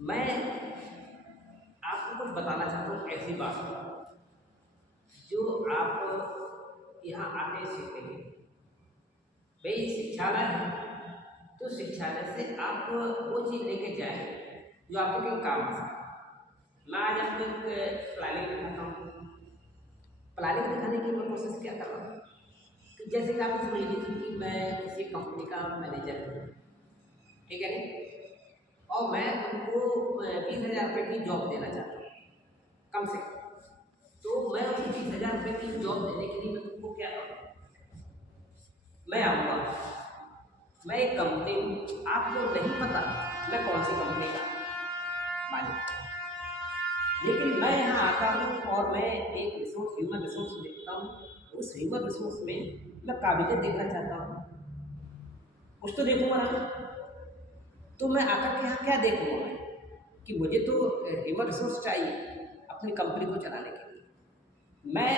मैं आपको कुछ बताना चाहता हूँ ऐसी बात जो आप यहाँ आके सीखते हैं। भाई शिक्षालय है तो शिक्षालय से आप वो चीज़ लेके जाए जो आपके कहीं काम आ सके। मैं आज आपको एक प्लानिंग दिखाता हूँ। प्लानिंग दिखाने की मैं कोशिश क्या कर रहा हूँ कि जैसे कि आप समझ लीजिए कि मैं किसी कंपनी का मैनेजर हूँ, ठीक है नहीं, और मैं तुमको 20,000 रुपये की जॉब देना चाहता हूँ कम से कम। तो मैं उस 20,000 रुपये की जॉब देने के लिए मैं तुमको क्या करूँ, मैं आऊँगा, मैं एक कंपनी, आपको नहीं पता मैं कौन सी कंपनी का मालिक, लेकिन मैं यहाँ आता हूँ और मैं एक रिसोर्स, ह्यूमन रिसोर्स देखता हूँ। उस ह्यूमन रिसोर्स में मैं काबिलियत देखना चाहता हूँ, कुछ तो देखूँगा ना। तो मैं आकर के यहाँ क्या देखूँगा मैं कि मुझे तो ह्यूमन रिसोर्स चाहिए अपनी कंपनी को चलाने के लिए। मैं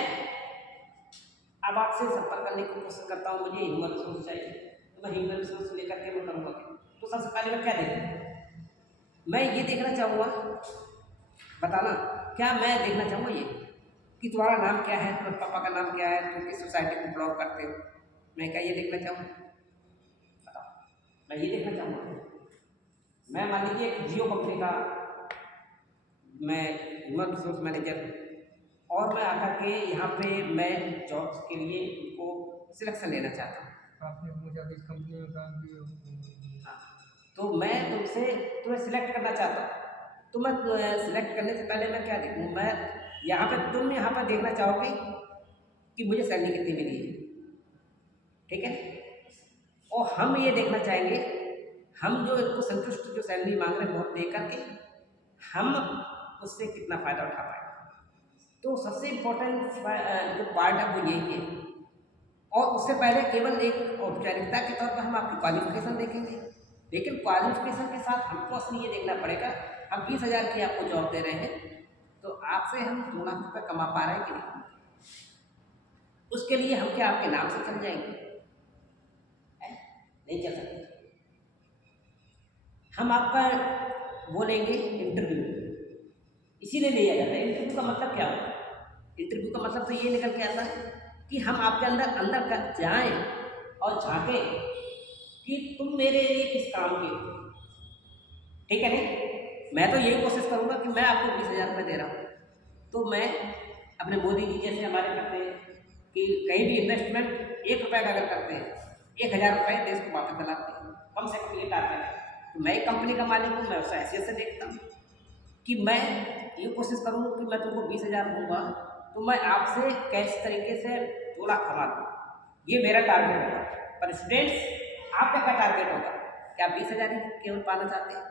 अब आपसे संपर्क करने की कोशिश करता हूँ, मुझे ह्यूमन रिसोर्स चाहिए, तो मैं ह्यूमन रिसोर्स लेकर के मैं करूँगा क्या? तो सबसे पहले मैं क्या देखूँगा, मैं ये देखना चाहूँगा, बताना क्या मैं देखना चाहूँगा ये कि तुम्हारा नाम क्या है, तुम्हारे पापा का नाम क्या है, तुम किस सोसाइटी को बिलोंग करते हो। मैं क्या ये देखना चाहूँगा? बताओ, मैं ये देखना चाहूँगा। मैं मान लीजिए एक जियो कंपनी का मैं ह्यूमन रिसोर्स मैनेजर हूँ और मैं आकर के यहाँ पे मैं जॉब्स के लिए उनको सिलेक्शन लेना चाहता हूँ। आपने मुझे अभी इस कंपनी में काम किया हाँ, तो मैं तुमसे तुम्हें सिलेक्ट करना चाहता हूँ। तो मैं सिलेक्ट करने से पहले मैं क्या देखूँ, मैं यहाँ पे तुम यहाँ पर देखना चाहोगे कि मुझे सैलरी कितनी मिली है, ठीक है। और हम ये देखना चाहेंगे, हम जो इनको संतुष्ट जो सैलरी मांग रहे हैं वो दे करके हम उससे कितना फ़ायदा उठा पाए। तो सबसे इम्पोर्टेंट जो पार्ट है वो यही है। और उससे पहले केवल एक औपचारिकता के तौर पर हम आपकी क्वालिफिकेशन देखेंगे, लेकिन क्वालिफिकेशन के साथ हमको असली ये देखना पड़ेगा, हम 20,000 की आपको जॉब दे रहे हैं तो आपसे हम 2 लाख रुपये कमा पा रहे हैं कि नहीं। उसके लिए हम क्या आपके नाम से चल जाएंगे? नहीं चल सकते। हम आपका बोलेंगे इंटरव्यू, इसीलिए लिया जाता है। इंटरव्यू का मतलब क्या होता है? इंटरव्यू का मतलब तो ये निकल के आता है कि हम आपके अंदर अंदर कर जाएं और झांकें कि तुम मेरे लिए किस काम के हो, ठीक है नहीं। मैं तो यही कोशिश करूँगा कि मैं आपको 20,000 रुपये दे रहा हूँ, तो मैं अपने मोदी जी जैसे हमारे करते हैं कि कहीं भी इन्वेस्टमेंट 1 रुपये का अगर करते हैं 1,000 रुपये देश को वापस दिलाते हैं, कम से कम ये टारगेट है। तो मैं एक कंपनी का मालिक हूँ, मैं उसे हैसियत से देखता हूँ कि मैं ये कोशिश करूँगा कि मैं तुमको 20,000 दूँगा तो मैं आपसे कैसे तरीके से 2 लाख कमा दूँ, ये मेरा टारगेट होगा। पर स्टूडेंट्स आपका क्या टारगेट होगा? क्या आप 20,000 ही केवल पाना चाहते हैं?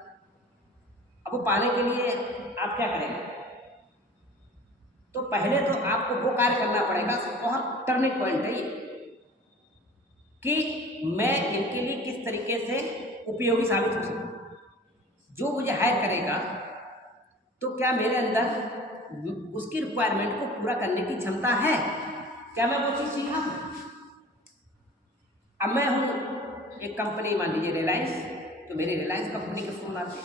अब वो पाने के लिए आप क्या करेंगे? तो पहले तो आपको वो कार्य करना पड़ेगा, बहुत टर्निंग पॉइंट है ये, कि मैं इनके लिए किस तरीके से उपयोगी साबित हो सकूँ। जो मुझे हायर करेगा तो क्या मेरे अंदर उसकी रिक्वायरमेंट को पूरा करने की क्षमता है, क्या मैं वो चीज़ सीखा हूँ? अब मैं हूँ एक कंपनी, मान लीजिए रिलायंस, तो मेरे रिलायंस कंपनी के फ़ोन आते हैं,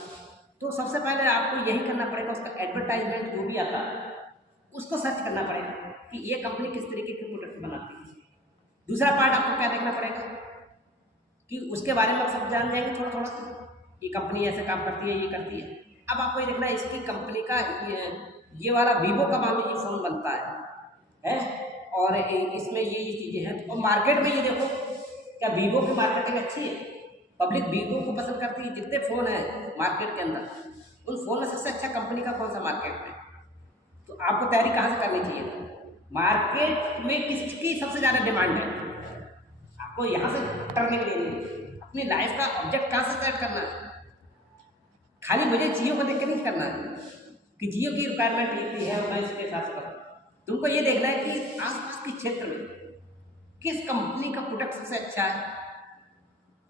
तो सबसे पहले आपको यही करना पड़ेगा, उसका एडवर्टाइजमेंट जो भी आता है उसको सर्च करना पड़ेगा कि ये कंपनी किस तरीके के प्रोडक्ट बनाती है। दूसरा पार्ट आपको क्या देखना पड़ेगा कि उसके बारे में आप सब जान जाएंगे थोड़ा थोड़ा सा, ये कंपनी ऐसे काम करती है, ये करती है। अब आपको ये देखना है इसकी कंपनी का ये वाला वीवो का मान लीजिए फ़ोन बनता है और इसमें ये चीज़ें हैं, और मार्केट में ये देखो क्या वीवो की मार्केटिंग अच्छी है, पब्लिक वीवो को पसंद करती है। जितने फ़ोन हैं मार्केट के अंदर, उन फ़ोन में सबसे अच्छा कंपनी का कौन सा मार्केट में? तो आपको तैयारी कहाँ से करनी चाहिए? मार्केट में किसकी सबसे ज़्यादा डिमांड है, आपको यहाँ से टर्निंग लेनी है। अपनी लाइफ का ऑब्जेक्ट कहाँ से सेट करना है? खाली मुझे जियो को देख के नहीं करना है कि जियो की रिक्वायरमेंट इतनी है और मैं इसके हिसाब से करूँ। तुमको ये देखना है कि आसपास के क्षेत्र में किस कंपनी का प्रोडक्ट सबसे अच्छा है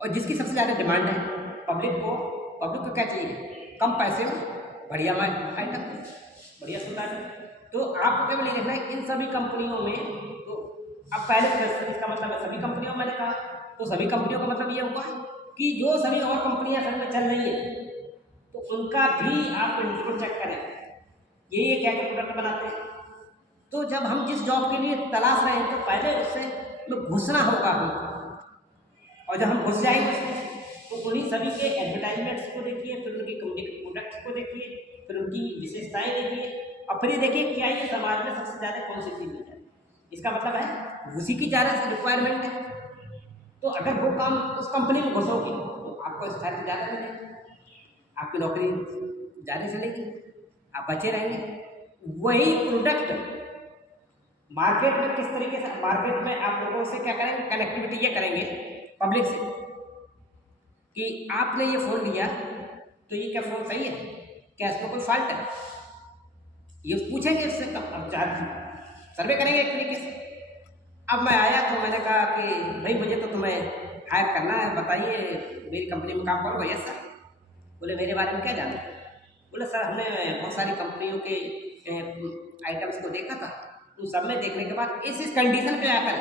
और जिसकी सबसे ज़्यादा डिमांड है। पब्लिक को क्या चाहिए? कम पैसे में बढ़िया आइटम, बढ़िया सुंदर आइटम। तो आपको केवल ये देखना है इन सभी कंपनियों में। तो अब पहले इसका मतलब है सभी कंपनियों में, मैंने कहा तो सभी कंपनियों का मतलब ये होगा कि जो सभी और कंपनियां संग में चल रही है, तो उनका भी आप इंटरव्यू चेक करें, ये क्या क्या प्रोडक्ट बनाते हैं। तो जब हम जिस जॉब के लिए तलाश रहे हैं तो पहले उससे में घुसना होगा हमको, और जब हम घुस जाएंगे तो उन्हीं सभी के एडवर्टाइजमेंट्स को देखिए, फिर उनकी कंपनी के प्रोडक्ट्स को देखिए, फिर उनकी विशेषताएं देखिए, और फिर ये देखिए क्या ये समाज में सबसे ज़्यादा कौन सी चीज़ मिल जाए। इसका मतलब है उसी की ज़्यादा रिक्वायरमेंट है, तो अगर वो काम उस कंपनी में घुसोगे तो आपको सैलरी ज़्यादा मिलेगी, आपकी नौकरी ज़्यादा चलेगी, आप बचे रहेंगे। वही प्रोडक्ट मार्केट में किस तरीके से, मार्केट में आप लोगों से क्या करेंगे, कनेक्टिविटी ये करेंगे पब्लिक से कि आपने ये फ़ोन लिया तो ये क्या फ़ोन सही है, क्या इसमें कोई फॉल्ट है, ये पूछेंगे उससे। अब सर्वे करेंगे एक तरीके से। अब मैं आया तो मैंने कहा कि भाई मुझे तो तुम्हें हायर करना है, बताइए मेरी कंपनी में काम करोगे? Yes sir. बोले मेरे बारे में क्या जानते? बोले सर हमने बहुत सारी कंपनियों के आइटम्स को देखा था, उन सब में देखने के बाद इस कंडीशन पे आकर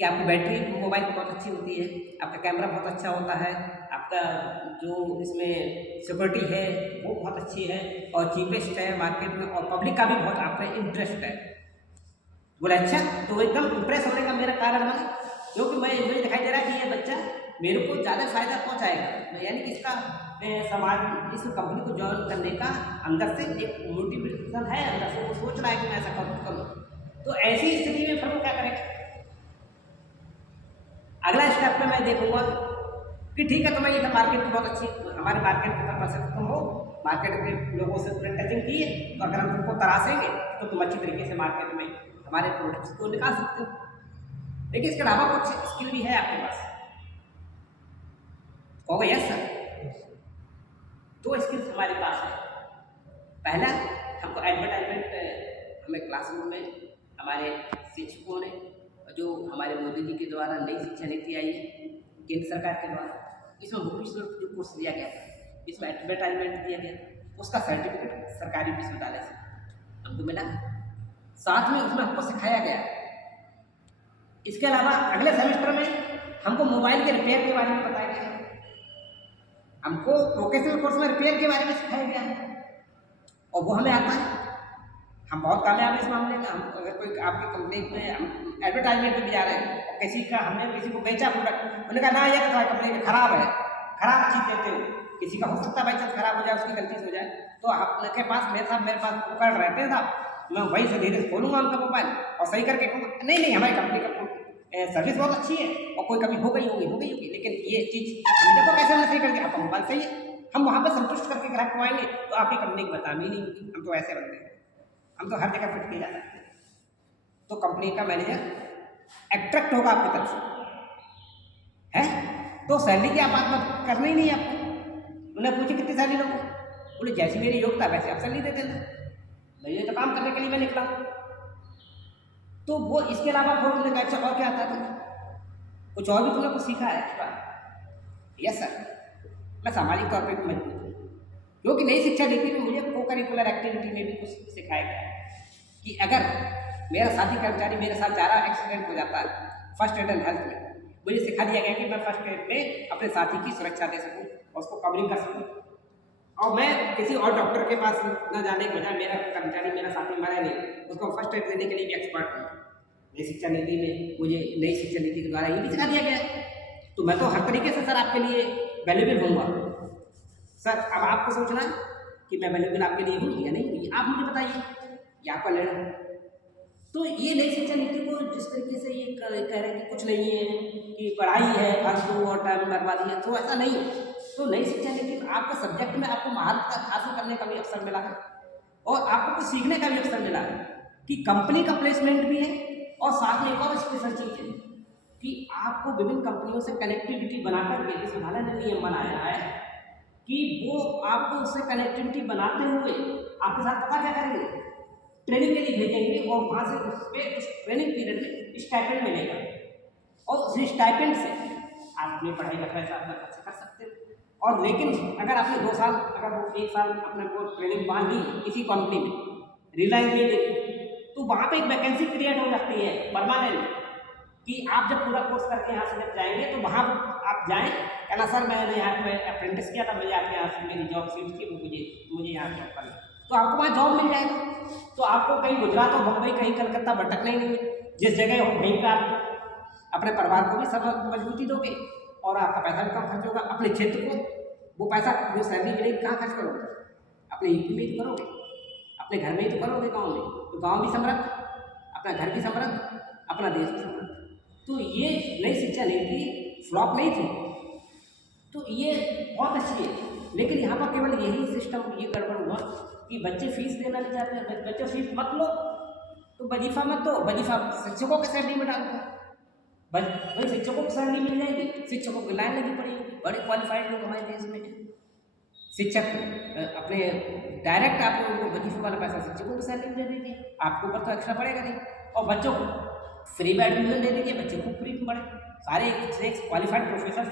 कि आपकी बैटरी मोबाइल की बहुत अच्छी होती है, आपका कैमरा बहुत अच्छा होता है, आपका जो इसमें सिक्योरिटी है वो बहुत अच्छी है और चीपेस्ट है मार्केट में, और पब्लिक का भी बहुत आप पे इंटरेस्ट है। बोले अच्छा, तो एकदम इम्प्रेस होने का मेरा कारण बना, क्योंकि मुझे दिखाई दे रहा है कि ये बच्चा मेरे को ज़्यादा फायदा पहुँचाएगा, यानी कि इसका समाज इस कंपनी को ज्वाइन करने का अंदर से एक मोटिवेशन है, अंदर से वो सोच रहा है कि मैं ऐसा करूँ। तो ऐसी स्थिति में फिर वो क्या करेगा, अगला स्टेप पे मैं देखूंगा कि ठीक है तुम्हें ये मार्केट की बहुत अच्छी, हमारे मार्केट के पर्पज से तुम हो, मार्केट के लोगों से तुमने टचिंग की है, तो अगर हम तुमको तराशेंगे तो तुम अच्छी तरीके से मार्केट में हमारे प्रोडक्ट्स को निकाल सकते हो। लेकिन इसके अलावा कुछ स्किल भी है आपके पास, कहोगे यस सर? दो स्किल्स हमारे पास है। पहला, हमको एडवर्टाइजमेंट, हमें क्लासरूम में हमारे शिक्षकों ने, जो हमारे मोदी जी के द्वारा नई शिक्षा नीति आई है केंद्र सरकार के द्वारा, इसमें वोकेशनल जो कोर्स दिया गया था, इसमें एडवर्टाइजमेंट दिया गया, उसका सर्टिफिकेट सरकारी विश्वविद्यालय से हमको मिला, साथ में उसमें हमको सिखाया गया। इसके अलावा अगले सेमेस्टर में हमको मोबाइल के रिपेयर के बारे में बताया गया, हमको वोकेशनल कोर्स में रिपेयर के बारे में सिखाया गया, और वो हमें आता है। हम बहुत कामयाब हैं इस मामले में। हम अगर कोई आपकी कंपनी में हम एडवर्टाइजमेंट में भी जा रहे हैं और किसी का, हमने किसी को बेचा प्रोडक्ट, उन्होंने कहा ना यार तुम्हारी कंपनी में खराब है, खराब चीज़ देते हो, किसी का हो सकता है भाई चांस खराब हो जाए, उसकी गलती से हो जाए, तो आपके पास मेरे पास उपकरण रहते हैं साहब, मैं वहीं से धीरे खोलूँगा उनका मोबाइल और सही करके कहूँगा नहीं हमारी कंपनी का सर्विस बहुत अच्छी है और कोई कभी हो गई होगी, लेकिन ये चीज़ देखो कैसे हमने सही कर दिया, आपका मोबाइल सही है। हम वहाँ पर संतुष्ट करके ग्राहक को आएंगे तो आपकी कंपनी की बदनामी नहीं होगी। हम तो ऐसे बनते हैं, हम तो हर जगह फिट किए जा सकते हैं। तो कंपनी का मैनेजर अट्रैक्ट होगा आपकी तरफ से, है तो सैलरी की आप बात मत करना ही नहीं आपको। उन्हें पूछे कितनी सैलरी लोगे, बोले जैसी मेरी योग्यता वैसे आप सैलरी दे देना, मैं तो काम करने के लिए मैं निकला। तो वो इसके अलावा फिर उन्होंने कहा अच्छा और क्या आता है, कुछ और भी तुमने कुछ सीखा है एक्स्ट्रा? यस सर, मैं सामाजिक तौर पर भी मजबूत हूँ, क्योंकि नई शिक्षा नीति में मुझे को करिकुलर एक्टिविटी में भी कुछ सिखाया गया है कि अगर मेरा साथी कर्मचारी मेरे साथ जा रहा एक्सीडेंट हो जाता है फर्स्ट एड एंड हेल्थ में, मुझे सिखा दिया गया कि मैं फर्स्ट एड में अपने साथी की सुरक्षा दे सकूँ और उसको कवरिंग कर सकूँ, और मैं किसी और डॉक्टर के पास न जाने के बजाय मेरा कर्मचारी मेरा साथी मरा नहीं, उसको फर्स्ट एड देने के लिए भी एक्सपर्ट हूँ। नई शिक्षा नीति में मुझे नई शिक्षा नीति के द्वारा ये भी सिखा दिया गया है, तो मैं तो हर तरीके से सर आपके लिए वैल्यूबल होऊंगा। सर अब आपको सोचना है कि मैं वैल्यूबल आपके लिए हूँ या नहीं, आप मुझे बताइए, ये आपका निर्णय। तो ये नई शिक्षा नीति को जिस तरीके से ये कह रहे हैं कि कुछ नहीं है कि पढ़ाई है फालतू और टाइम बर्बादी है, तो ऐसा नहीं है। तो नई शिक्षा नीति में आपके सब्जेक्ट में आपको महारत हासिल करने का भी अवसर मिला है और आपको कुछ सीखने का भी अवसर मिला है कि कंपनी का प्लेसमेंट भी है, और साथ में एक और स्पेशल चीज़ है कि आपको विभिन्न कंपनियों से कनेक्टिविटी बनाकर के विश्वविद्यालय ने नियम बनाया है कि वो आपको उससे कनेक्टिविटी बनाते हुए आपके साथ पता क्या करेंगे, ट्रेनिंग के लिए भेजेंगे, और वहाँ से उस पर उस ट्रेनिंग पीरियड में स्टाइपेंड मिलेगा, और उस स्टाइपेंड से आप अपनी पढ़ाई का पैसा अपना खर्च कर सकते हो। और लेकिन अगर आपने 2 साल, अगर वो 1 साल अपने को ट्रेनिंग बांध ली किसी कंपनी में, रिलायंस में देखी, तो वहाँ पे एक वैकेंसी क्रिएट हो जाती है परमानेंट कि आप जब पूरा कोर्स करके यहाँ से जब जाएंगे तो वहाँ आप जाएँ, कहना सर मैंने यहाँ पे अप्रेंटिस किया था, मुझे आपके यहाँ से मेरी जॉब सीट थी, मुझे मुझे यहाँ जॉब करना है। तो आपको वहाँ जॉब मिल जाएगा। तो आपको कहीं गुजरात और बम्बई, कहीं कलकत्ता भटकना ही नहीं है। जिस जगह हो वहीं पे आप अपने परिवार को भी सब मजबूती दोगे और आपका पैसा भी कम खर्च होगा। अपने क्षेत्र को वो पैसा जो सैलरी मिलेगी कहाँ खर्च करोगे? अपने यूपी में ही तो करोगे, अपने घर में ही तो करोगे, गाँव में। तो गाँव भी समृद्ध, अपना घर भी समृद्ध, अपना देश भी समृद्ध। तो ये नई शिक्षा नीति फ्लॉप नहीं थी, तो ये बहुत अच्छी है। लेकिन यहाँ पर केवल यही सिस्टम ये गड़बड़ हुआ कि बच्चे फीस देना नहीं चाहते हैं। बच्चे फीस मत लो तो वजीफा मत दो, वजीफा शिक्षकों के सैलरी में डाल दो, भाई शिक्षकों की सैलरी मिल जाएगी, शिक्षकों की लाइन लगी पड़ी है। बड़े क्वालिफाइड लोग हमारे देश में हैं। शिक्षक अपने डायरेक्ट आप उनको वजीफे वाला पैसा शिक्षकों की सैलरी में दे दीजिए, आपके ऊपर तो एक्स्ट्रा पड़ेगा नहीं। और बच्चों को फ्री में एडमिशन दे दीजिए, बच्चों को फ्री में पढ़े। सारे क्वालिफाइड प्रोफेसर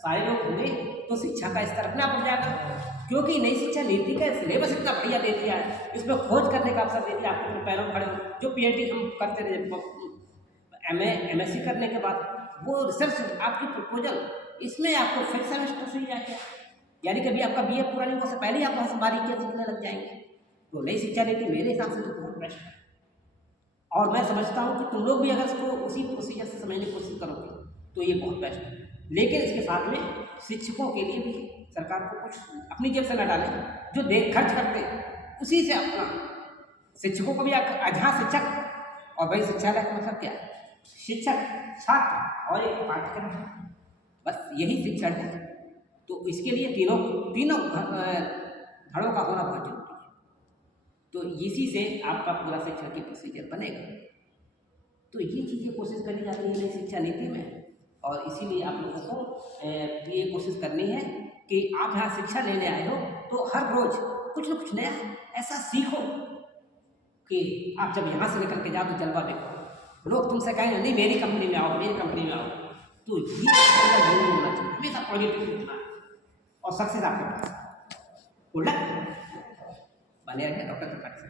सारे लोग होंगे तो शिक्षा का स्तर अपने आप बढ़ जाएगा। क्योंकि नई शिक्षा नीति का सिलेबस इतना बढ़िया दे दिया है, इसमें खोज करने का अवसर दे दिया, आपको अपने पैरों में खड़े हो। जो पीएचडी हम करते रहे, एमएससी करने के बाद वो रिसर्च आपकी प्रपोजल, इसमें आपको फिर सेमेस्टर से ही जाके, यानी कभी आपका बीए पूरा नहीं होने से पहले ही आप वहाँ से बारीकियाँ सीखने लग जाएंगे। तो नई शिक्षा नीति मेरे हिसाब से तो बहुत बेस्ट है। और मैं समझता हूँ कि तुम लोग भी अगर इसको उसी प्रोसीजर से समझने की कोशिश करोगे तो ये बहुत बेस्ट है। लेकिन इसके साथ में शिक्षकों के लिए भी सरकार को कुछ अपनी जेब से न डालें, जो खर्च करते हैं उसी से अपना शिक्षकों को भी जहाँ शिक्षक और भाई शिक्षालय का मतलब क्या है? शिक्षक, छात्र और एक पाठ्यक्रम है, बस यही शिक्षण है। तो इसके लिए तीनों धड़ों का होना बहुत जरूरी है। तो इसी से आपका पूरा शिक्षा की प्रोसीजर बनेगा। तो ये चीज़ें कोशिश करी जाती है नई शिक्षा नीति में, और इसीलिए आप लोगों को ये कोशिश करनी है कि आप यहाँ शिक्षा लेने आए हो तो हर रोज कुछ न कुछ नया ऐसा सीखो कि आप जब यहाँ से निकल के जाओ तो जलवा देखो, लोग तुमसे कहेंगे नहीं मेरी कंपनी में आओ, मेरी कंपनी में आओ। तो ये जरूर होना चाहिए, हमेशा पॉजिटिव सोचना है और सक्सेस आपके पास। Good luck. बने रखें डॉक्टर त्रिपाठी सर।